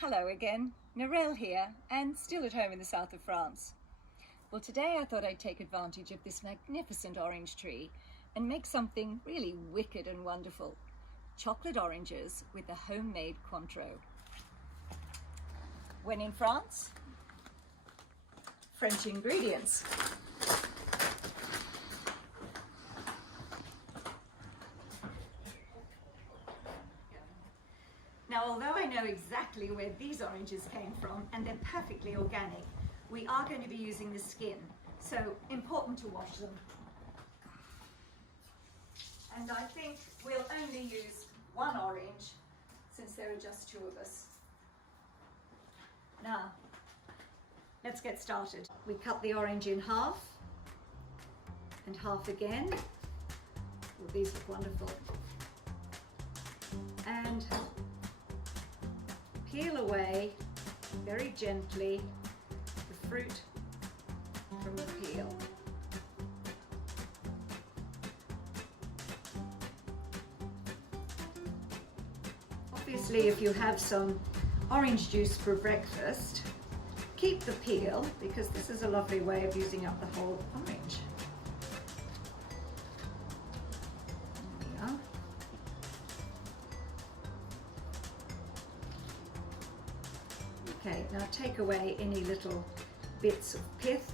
Hello again, Narelle here, and still at home in the south of France. Well, today I thought I'd take advantage of this magnificent orange tree and make something really wicked and wonderful. Chocolate oranges with a homemade Cointreau. When in France, French ingredients. Now, although I know exactly where these oranges came from and they're perfectly organic, we are going to be using the skin, so important to wash them. And I think we'll only use one orange since there are just two of us. Now, let's get started. We cut the orange in half and half again. Oh, these look wonderful. And peel away very gently the fruit from the peel. Obviously, if you have some orange juice for breakfast, keep the peel because this is a lovely way of using up the whole orange. There we are. Okay, now take away any little bits of pith.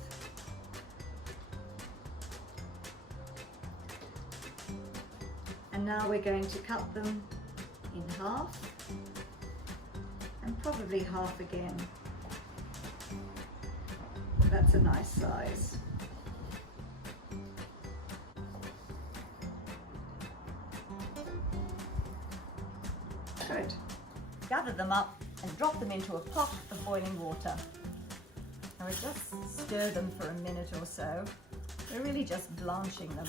And now we're going to cut them in half and probably half again. That's a nice size. Good. Gather them up and drop them into a pot of boiling water. I would just stir them for a minute or so. We're really just blanching them,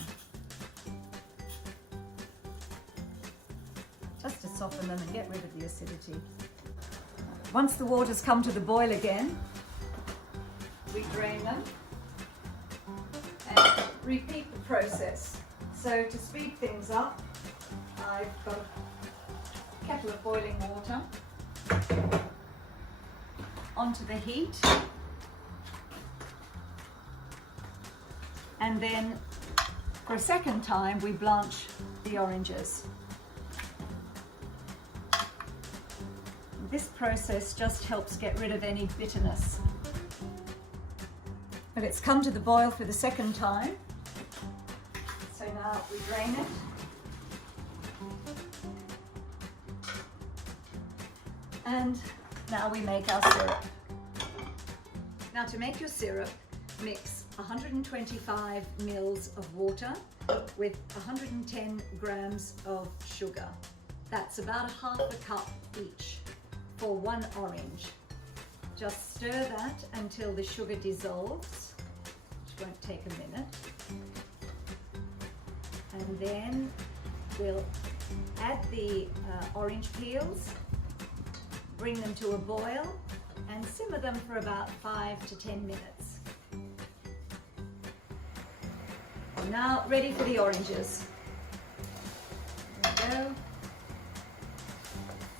just to soften them and get rid of the acidity. Once the water's come to the boil again, we drain them and repeat the process. So to speed things up, I've got a kettle of boiling water onto the heat, and then for a second time we blanch the oranges. This process just helps get rid of any bitterness. But it's come to the boil for the second time, so now we drain it. And now we make our syrup. Now, to make your syrup, mix 125 mils of water with 110 grams of sugar. That's about half a cup each for one orange. Just stir that until the sugar dissolves, which won't take a minute. And then we'll add the orange peels, bring them to a boil, and simmer them for about 5 to 10 minutes. Now ready for the oranges. There we go.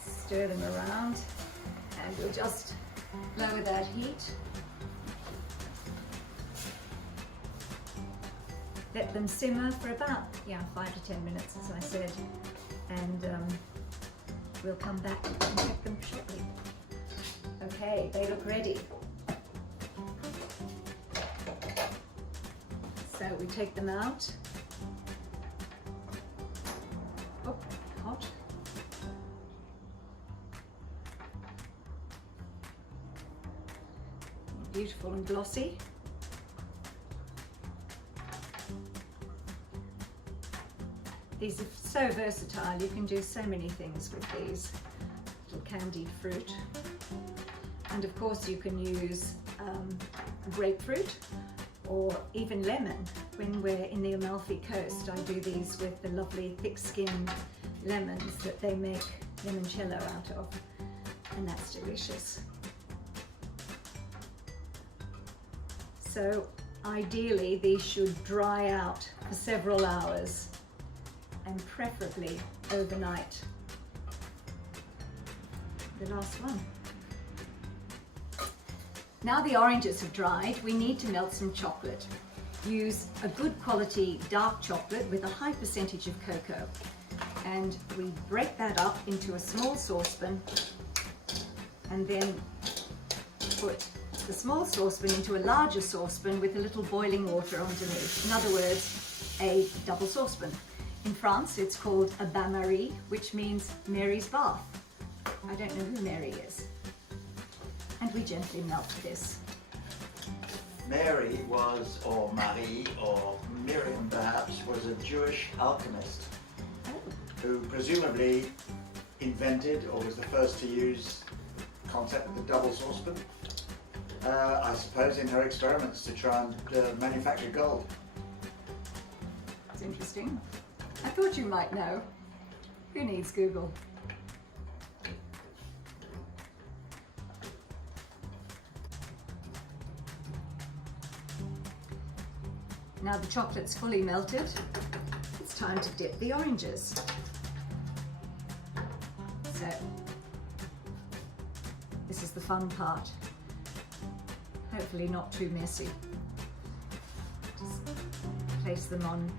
Stir them around, and we'll just lower that heat. Let them simmer for about 5 to 10 minutes, as I said, and we'll come back and check them shortly. Okay, they look ready. So we take them out. Oh, hot. Beautiful and glossy. These are so versatile, you can do so many things with these little candied fruit. And of course you can use grapefruit or even lemon. When we're in the Amalfi Coast, I do these with the lovely thick-skinned lemons that they make limoncello out of, and that's delicious. So ideally these should dry out for several hours, and preferably overnight. The last one. Now the oranges have dried, we need to melt some chocolate. Use a good quality dark chocolate with a high percentage of cocoa. And we break that up into a small saucepan and then put the small saucepan into a larger saucepan with a little boiling water underneath. In other words, a double saucepan. In France, it's called a bain-marie, which means Mary's bath. I don't know who Mary is. And we gently melt this. Mary was, or Marie, or Miriam perhaps, was a Jewish alchemist who presumably invented or was the first to use the concept of the double saucepan. I suppose in her experiments to try and manufacture gold. That's interesting. I thought you might know. Who needs Google? Now the chocolate's fully melted, it's time to dip the oranges. So, this is the fun part. Hopefully not too messy. Just place them on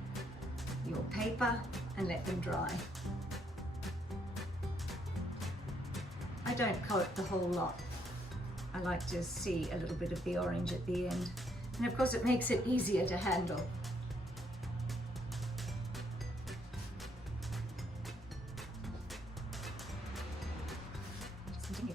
your paper and let them dry. I don't coat the whole lot. I like to see a little bit of the orange at the end. And of course it makes it easier to handle. Just continue.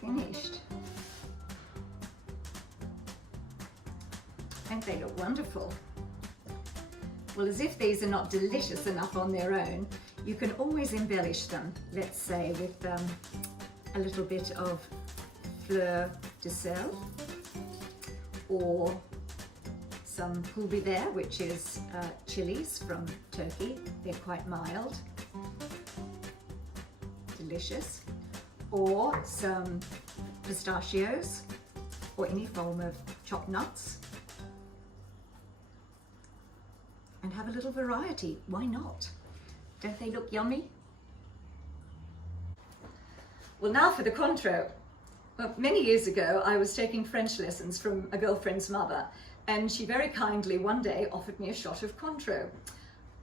Finished. And they look wonderful. Well, as if these are not delicious enough on their own, you can always embellish them, let's say with a little bit of fleur de sel or some pul biber, which is chilies from Turkey. They're quite mild, delicious. Or some pistachios or any form of chopped nuts. And have a little variety, why not? Don't they look yummy? Well, now for the Cointreau. Well, many years ago, I was taking French lessons from a girlfriend's mother, and she very kindly one day offered me a shot of Cointreau.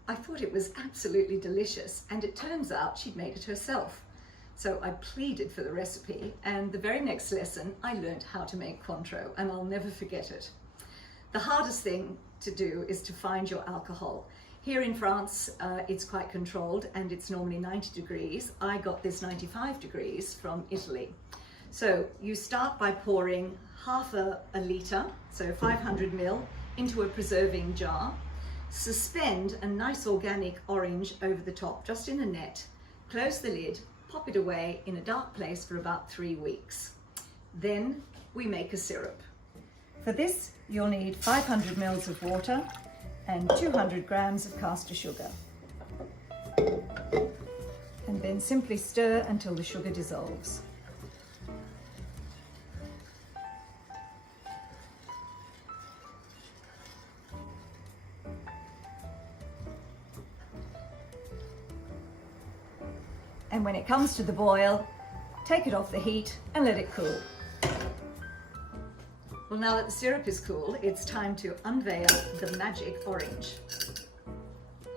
I thought it was absolutely delicious, and it turns out she'd made it herself. So I pleaded for the recipe, and the very next lesson I learned how to make Cointreau, and I'll never forget it. The hardest thing to do is to find your alcohol. Here in France, it's quite controlled and it's normally 90 degrees. I got this 95 degrees from Italy. So you start by pouring half a litre, so 500 ml, into a preserving jar. Suspend a nice organic orange over the top, just in a net. Close the lid, pop it away in a dark place for about 3 weeks. Then we make a syrup. For this, you'll need 500 ml of water and 200 grams of caster sugar. And then simply stir until the sugar dissolves. And when it comes to the boil, take it off the heat and let it cool. Well, now that the syrup is cool, it's time to unveil the magic orange.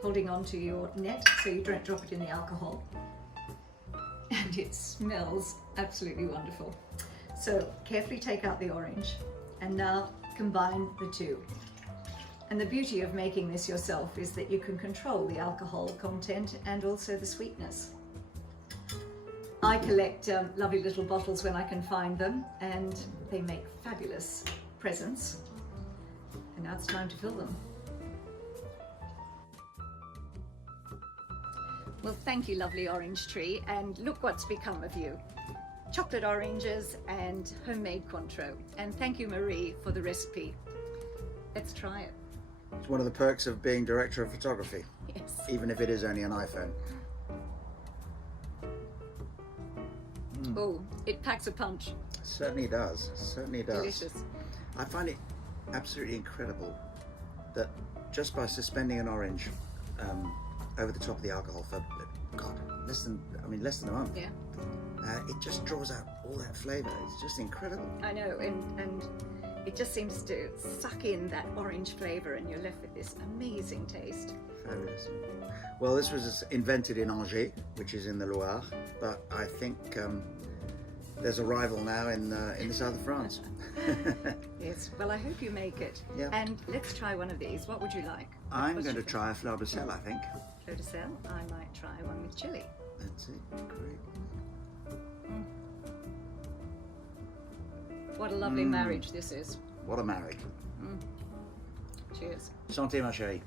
Holding onto your net so you don't drop it in the alcohol. And it smells absolutely wonderful. So carefully take out the orange and now combine the two. And the beauty of making this yourself is that you can control the alcohol content and also the sweetness. I collect lovely little bottles when I can find them, and they make fabulous presents. And now it's time to fill them. Well, thank you, lovely orange tree, and look what's become of you. Chocolate oranges and homemade Cointreau. And thank you, Marie, for the recipe. Let's try it. It's one of the perks of being director of photography. Yes. Even if it is only an iPhone. Oh, it packs a punch. Certainly does. Certainly does. Delicious. I find it absolutely incredible that just by suspending an orange over the top of the alcohol for less than a month, Yeah. it just draws out all that flavour. It's just incredible. I know, and it just seems to suck in that orange flavour, and you're left with this amazing taste. Fabulous. Well, this was invented in Angers, which is in the Loire, but I think there's a rival now in the south of France. Yes, well, I hope you make it. Yeah. And let's try one of these. What would you like? I'm going to try a fleur de sel, I think. Fleur de sel. I might try one with chili. That's it. Great. What a lovely marriage this is. What a marriage. Cheers. Santé, ma chérie.